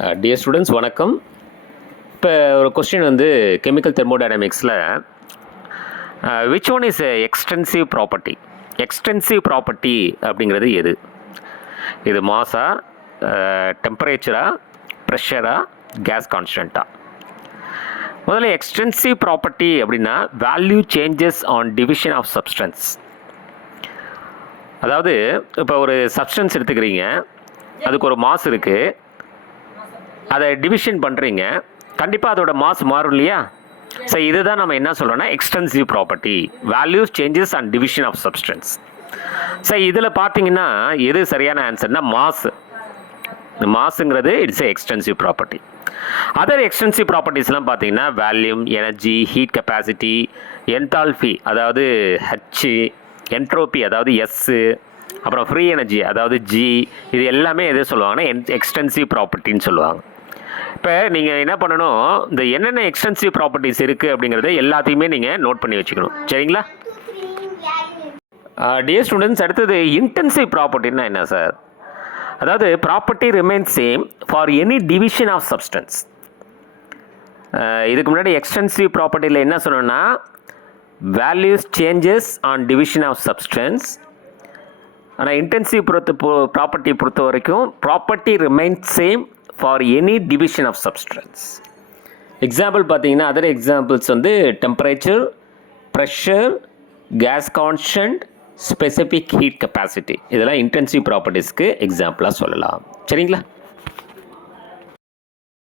Dear students வணக்கம். இப்போ ஒரு கொஸ்டின் வந்து கெமிக்கல் தெர்மோடைனமிக்ஸில் which one is extensive property? Extensive property அப்படிங்கிறது எது? இது மாஸா, டெம்பரேச்சரா, ப்ரெஷரா, கேஸ் கான்ஸ்டண்ட்டா? முதல்ல எக்ஸ்டென்சிவ் ப்ராப்பர்ட்டி அப்படின்னா value changes on division of substance. அதாவது இப்போ ஒரு சப்ஸ்டன்ஸ் எடுத்துக்கிறீங்க, அதுக்கு ஒரு மாஸ் இருக்குது, அதை டிவிஷன் பண்ணுறீங்க, கண்டிப்பாக அதோட மாஸ் மாறும் இல்லையா? ஸோ இதுதான் நம்ம என்ன சொல்கிறோன்னா extensive property, values changes and division of substance. So இதில் பார்த்தீங்கன்னா எது சரியான ஆன்சர்னா மாஸுங்கிறது it's a extensive property. Other extensive ப்ராப்பர்ட்டிஸ்லாம் பார்த்தீங்கன்னா volume, energy, heat capacity, enthalpy அதாவது ஹச், என்ட்ரோபி அதாவது எஸ்ஸு, அப்புறம் ஃப்ரீ எனர்ஜி அதாவது ஜி, இது எல்லாமே எது சொல்லுவாங்கன்னா எக்ஸ்டென்சிவ் ப்ராப்பர்ட்டின்னு சொல்லுவாங்க. இப்போ நீங்கள் என்ன பண்ணணும், இந்த என்னென்ன எக்ஸ்டென்சிவ் ப்ராப்பர்ட்டிஸ் இருக்குது அப்படிங்கிறத எல்லாத்தையுமே நீங்கள் நோட் பண்ணி வச்சுக்கணும், சரிங்களா? டியர் ஸ்டூடெண்ட்ஸ், அடுத்தது இன்டென்சிவ் ப்ராப்பர்ட்டின்னா என்ன சார்? அதாவது property remains same for any division of substance. இதுக்கு முன்னாடி எக்ஸ்டென்சிவ் ப்ராப்பர்ட்டியில் என்ன சொன்னோன்னா values changes on division of substance. ஆனால் இன்டென்சிவ் ப்ராப்பர்ட்டி பொறுத்த வரைக்கும் property remains same for any division of substance. Example பார்த்தீங்கன்னா அதர் எக்ஸாம்பிள்ஸ் வந்து temperature, pressure, gas constant, specific heat capacity, இதெல்லாம் இன்டென்சிவ் ப்ராப்பர்ட்டிஸ்க்கு எக்ஸாம்பிளாக சொல்லலாம், சரிங்களா?